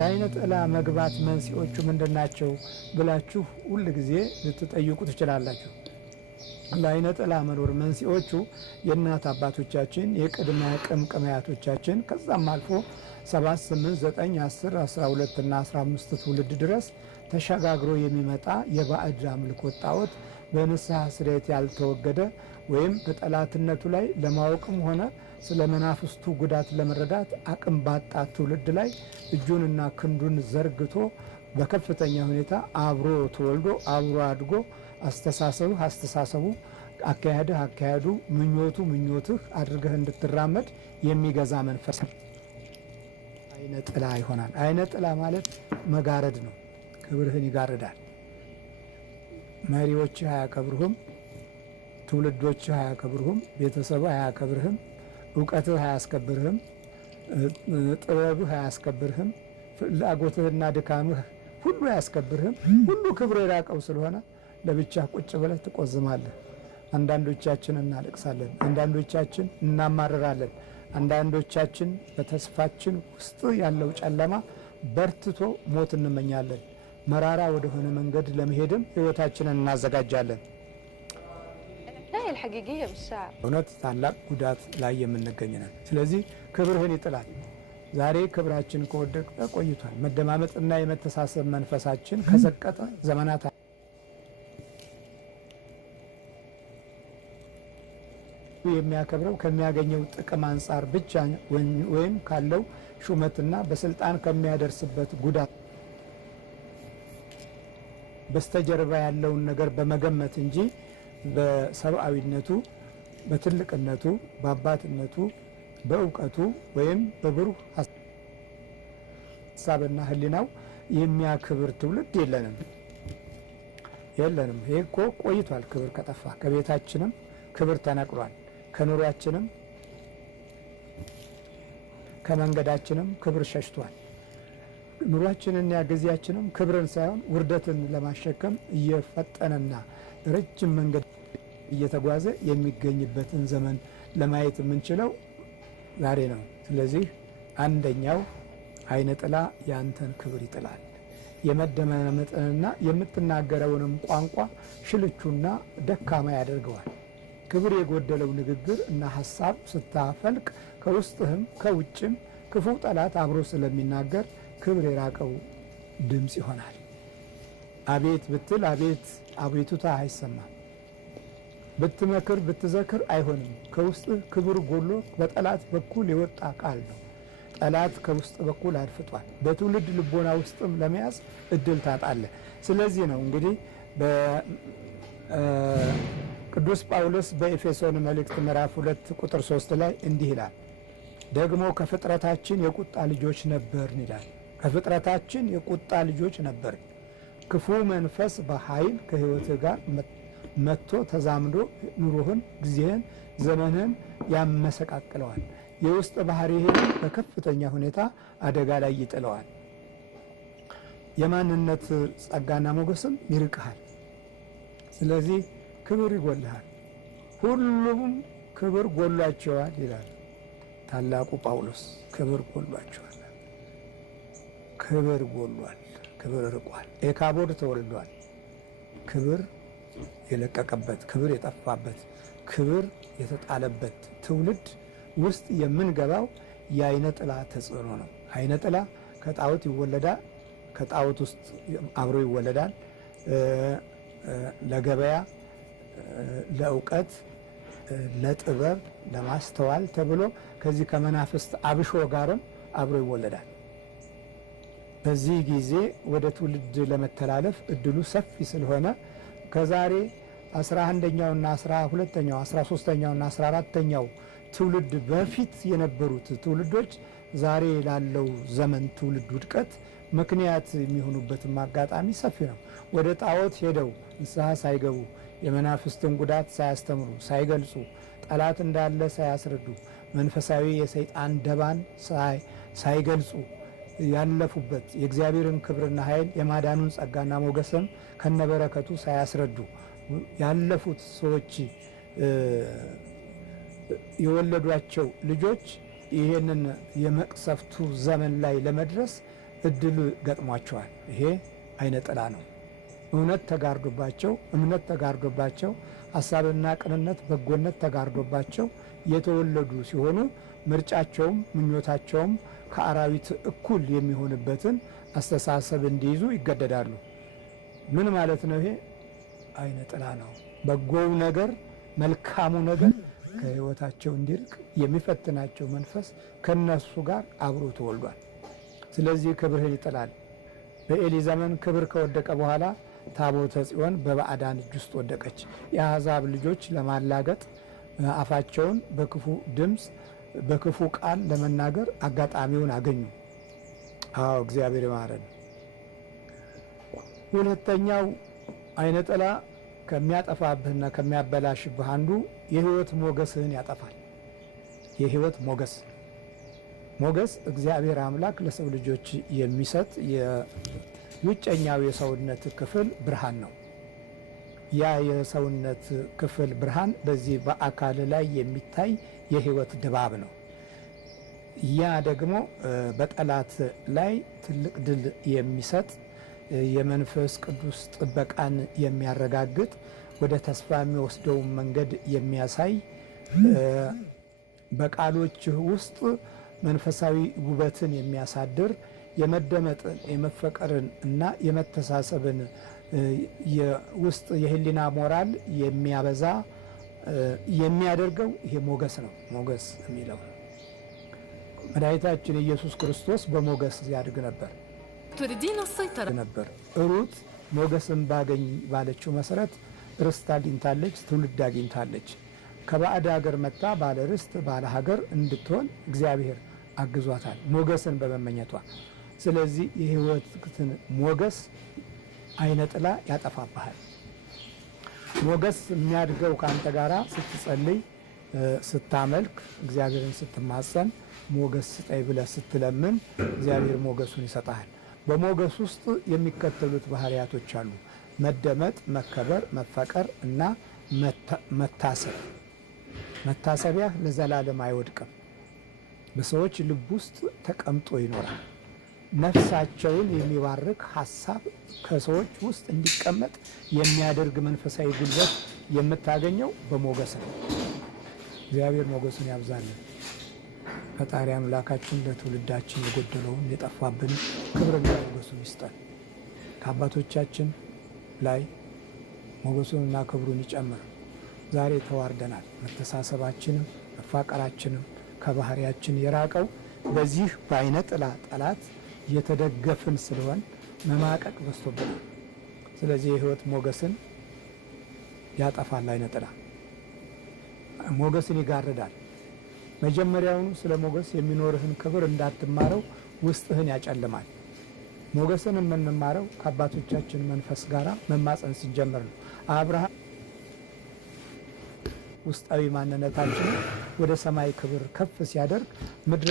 አይነ ጥላ መግባት መንስኤዎቹ ምንድናቸው ብላችሁ ሁሉ ጊዜ ልትጠይቁ ትችላላችሁ። ለአይነ ጥላ መኖር መንስኤዎቹ የእናት አባቶቻችን የቅድመ ቅምቅማያቶቻችን ከዛም አልፎ 7 8 9 10 12 እና 15 ትውልድ ድረስ ተሸጋግሮ የሚመጣ የባዕድ አምልኮ ጣዖት በንስሐ ስርየት ያልተወገደ ወይም በጠላትነቱ ላይ ለማወቅም ሆነ ስለ መናፍስቱ ጉዳት ለመረዳት አቅም ባጣ ትውልድ ላይ እጁንና ክንዱን ዘርግቶ በከፍተኛ ሁኔታ አብሮ ተወልዶ አብሮ አድጎ አስተሳሰቡ አካሄዱ ምኞቱ ምኞትህ አድርገህ እንድትራመድ የሚገዛ መንፈስ አይነ ጥላ ይሆናል። አይነ ጥላ ማለት መጋረድ ነው። ክብርህን ይጋርዳል። መሪዎችህ አያከብርህም፣ ትውልዶችህ አያከብርህም፣ ቤተሰብህ አያከብርህም፣ እውቀትህ አያስከብርህም፣ ጥበብህ አያስከብርህም፣ ፍላጎትህና ድካምህ ሁሉ አያስከብርህም። ሁሉ ክብር የራቀው ስለሆነ ለብቻ ቁጭ ብለህ ትቆዝማለህ። አንዳንዶቻችን እናለቅሳለን፣ አንዳንዶቻችን እናማረራለን፣ አንዳንዶቻችን በተስፋችን ውስጥ ያለው ጨለማ በርትቶ ሞት እንመኛለን። መራራ ወደሆነ መንገድ ለመሄድም ህይወታችንን እናዘጋጃለን። እውነት ታላቅ ጉዳት ላይ የምንገኝ ነን። ስለዚህ ክብርህን ይጥላል። ዛሬ ክብራችን ከወደቀ ቆይቷል። መደማመጥና የመተሳሰብ መንፈሳችን ከዘቀጠ ዘመናት የሚያከብረው ከሚያገኘው ጥቅም አንጻር ብቻ ወይም ካለው ሹመትና በስልጣን ከሚያደርስበት ጉዳት በስተጀርባ ያለውን ነገር በመገመት እንጂ በሰብአዊነቱ፣ በትልቅነቱ፣ በአባትነቱ፣ በእውቀቱ ወይም በብሩህ ሀሳብና ህሊናው የሚያክብር ትውልድ የለንም። ይሄ እኮ ቆይቷል። ክብር ከጠፋ ከቤታችንም ክብር ተነቅሏል። ከኑሯችንም ከመንገዳችንም ክብር ሸሽቷል። ኑሯችንና ጊዜያችንም ክብርን ሳይሆን ውርደትን ለማሸከም እየፈጠነና ረጅም መንገድ እየተጓዘ የሚገኝበትን ዘመን ለማየት የምንችለው ዛሬ ነው። ስለዚህ አንደኛው አይነ ጥላ ያንተን ክብር ይጥላል። የመደማመጥንና የምትናገረውንም ቋንቋ ሽልቹና ደካማ ያደርገዋል። ክብር የጎደለው ንግግር እና ሀሳብ ስታፈልቅ ከውስጥህም ከውጭም ክፉ ጠላት አብሮ ስለሚናገር ክብር የራቀው ድምፅ ይሆናል። አቤት ብትል አቤቱታ አይሰማም። ብትመክር ብትዘክር አይሆንም። ከውስጥህ ክብር ጎሎ በጠላት በኩል የወጣ ቃል ነው። ጠላት ከውስጥ በኩል አድፍጧል። በትውልድ ልቦና ውስጥም ለመያዝ እድል ታጣለህ። ስለዚህ ነው እንግዲህ ቅዱስ ጳውሎስ በኤፌሶን መልእክት ምዕራፍ 2 ቁጥር 3 ላይ እንዲህ ይላል፣ ደግሞ ከፍጥረታችን የቁጣ ልጆች ነበርን ይላል። ከፍጥረታችን የቁጣ ልጆች ነበርን። ክፉ መንፈስ በኃይል ከሕይወትህ ጋር መጥቶ ተዛምዶ ኑሮህን፣ ጊዜህን፣ ዘመንህን ያመሰቃቅለዋል። የውስጥ ባህሪህን በከፍተኛ ሁኔታ አደጋ ላይ ይጥለዋል። የማንነት ጸጋና ሞገስም ይርቅሃል። ስለዚህ ክብር ይጎልሃል። ሁሉም ክብር ጎሏቸዋል ይላል ታላቁ ጳውሎስ። ክብር ጎሏቸዋል። ክብር ጎሏል። ክብር ርቋል። ኤካቦድ ተወልዷል። ክብር የለቀቀበት፣ ክብር የጠፋበት፣ ክብር የተጣለበት ትውልድ ውስጥ የምንገባው የአይነ ጥላ ተጽዕኖ ነው። አይነ ጥላ ከጣዖት ይወለዳል። ከጣዖት ውስጥ አብሮ ይወለዳል። ለገበያ፣ ለእውቀት፣ ለጥበብ፣ ለማስተዋል ተብሎ ከዚህ ከመናፍስት አብሾ ጋርም አብሮ ይወለዳል። በዚህ ጊዜ ወደ ትውልድ ለመተላለፍ እድሉ ሰፊ ስለሆነ ከዛሬ 11ኛውና 12ኛው 13ኛውና 14ኛው ትውልድ በፊት የነበሩት ትውልዶች ዛሬ ላለው ዘመን ትውልድ ውድቀት ምክንያት የሚሆኑበትም አጋጣሚ ሰፊ ነው። ወደ ጣዖት ሄደው ንስሐ ሳይገቡ የመናፍስትን ጉዳት ሳያስተምሩ ሳይገልጹ ጠላት እንዳለ ሳያስረዱ መንፈሳዊ የሰይጣን ደባን ሳይገልጹ ያለፉበት የእግዚአብሔርን ክብርና ኃይል የማዳኑን ጸጋና ሞገስም ከነበረከቱ ሳያስረዱ ያለፉት ሰዎች የወለዷቸው ልጆች ይሄንን የመቅሰፍቱ ዘመን ላይ ለመድረስ እድል ገጥሟቸዋል። ይሄ አይነ ጥላ ነው። እውነት ተጋርዶባቸው፣ እምነት ተጋርዶባቸው፣ ሐሳብና ቅንነት፣ በጎነት ተጋርዶባቸው የተወለዱ ሲሆኑ ምርጫቸውም ምኞታቸውም ከአራዊት እኩል የሚሆንበትን አስተሳሰብ እንዲይዙ ይገደዳሉ። ምን ማለት ነው? ይሄ አይነ ጥላ ነው። በጎው ነገር መልካሙ ነገር ከሕይወታቸው እንዲርቅ የሚፈትናቸው መንፈስ ከነሱ ጋር አብሮ ተወልዷል። ስለዚህ ክብርህን ይጥላል። በኤሊ ዘመን ክብር ከወደቀ በኋላ ታቦተ ጽዮን በባዕዳን እጅ ውስጥ ወደቀች። የአሕዛብ ልጆች ለማላገጥ አፋቸውን በክፉ ድምፅ በክፉ ቃል ለመናገር አጋጣሚውን አገኙ። አዎ እግዚአብሔር ይማረን። ሁለተኛው አይነ ጥላ ከሚያጠፋብህና ከሚያበላሽብህ አንዱ የሕይወት ሞገስህን ያጠፋል። የሕይወት ሞገስ እግዚአብሔር አምላክ ለሰው ልጆች የሚሰጥ የውጨኛው የሰውነት ክፍል ብርሃን ነው። ያ የሰውነት ክፍል ብርሃን በዚህ በአካል ላይ የሚታይ የሕይወት ድባብ ነው። ያ ደግሞ በጠላት ላይ ትልቅ ድል የሚሰጥ የመንፈስ ቅዱስ ጥበቃን የሚያረጋግጥ ወደ ተስፋ የሚወስደውን መንገድ የሚያሳይ በቃሎችህ ውስጥ መንፈሳዊ ውበትን የሚያሳድር የመደመጥን የመፈቀርን እና የመተሳሰብን ውስጥ የህሊና ሞራል የሚያበዛ የሚያደርገው ይሄ ሞገስ ነው። ሞገስ የሚለው መድኃኒታችን ኢየሱስ ክርስቶስ በሞገስ ያድግ ነበር። ሩት ሞገስን ባገኝ ባለችው መሰረት ርስት አግኝታለች፣ ትውልድ አግኝታለች። ከባዕድ ሀገር መጣ ባለ ርስት ባለ ሀገር እንድትሆን እግዚአብሔር አግዟታል ሞገስን በመመኘቷ። ስለዚህ የሕይወትን ሞገስ አይነ ጥላ ያጠፋብሃል። ሞገስ የሚያድገው ከአንተ ጋር ስትጸልይ፣ ስታመልክ፣ እግዚአብሔርን ስትማጸን፣ ሞገስ ስጠኝ ብለህ ስትለምን እግዚአብሔር ሞገሱን ይሰጣል። በሞገስ ውስጥ የሚከተሉት ባህሪያቶች አሉ። መደመጥ፣ መከበር፣ መፈቀር እና መታሰብ። መታሰቢያ ለዘላለም አይወድቅም፣ በሰዎች ልብ ውስጥ ተቀምጦ ይኖራል። ነፍሳቸውን የሚባርክ ሀሳብ ከሰዎች ውስጥ እንዲቀመጥ የሚያደርግ መንፈሳዊ ጉልበት የምታገኘው በሞገስ ነው። እግዚአብሔር ሞገሱን ያብዛልን። ፈጣሪ አምላካችን ለትውልዳችን የጎደለውን የጠፋብን ክብርና ሞገሱን ይስጠን። ከአባቶቻችን ላይ ሞገሱንና ክብሩን ይጨምር። ዛሬ ተዋርደናል። መተሳሰባችንም መፋቀራችንም ከባህሪያችን የራቀው በዚህ በአይነ ጥላ ጠላት የተደገፍን ስለሆን መማቀቅ በዝቶብናል። ስለዚህ የሕይወት ሞገስን ያጠፋል። አይነ ጥላ ሞገስን ይጋርዳል። መጀመሪያውኑ ስለ ሞገስ የሚኖርህን ክብር እንዳትማረው ውስጥህን ያጨልማል። ሞገስን የምንማረው ከአባቶቻችን መንፈስ ጋር መማፀን ሲጀመር ነው። አብርሃም ውስጣዊ ማንነታችን ወደ ሰማይ ክብር ከፍ ሲያደርግ ምድረ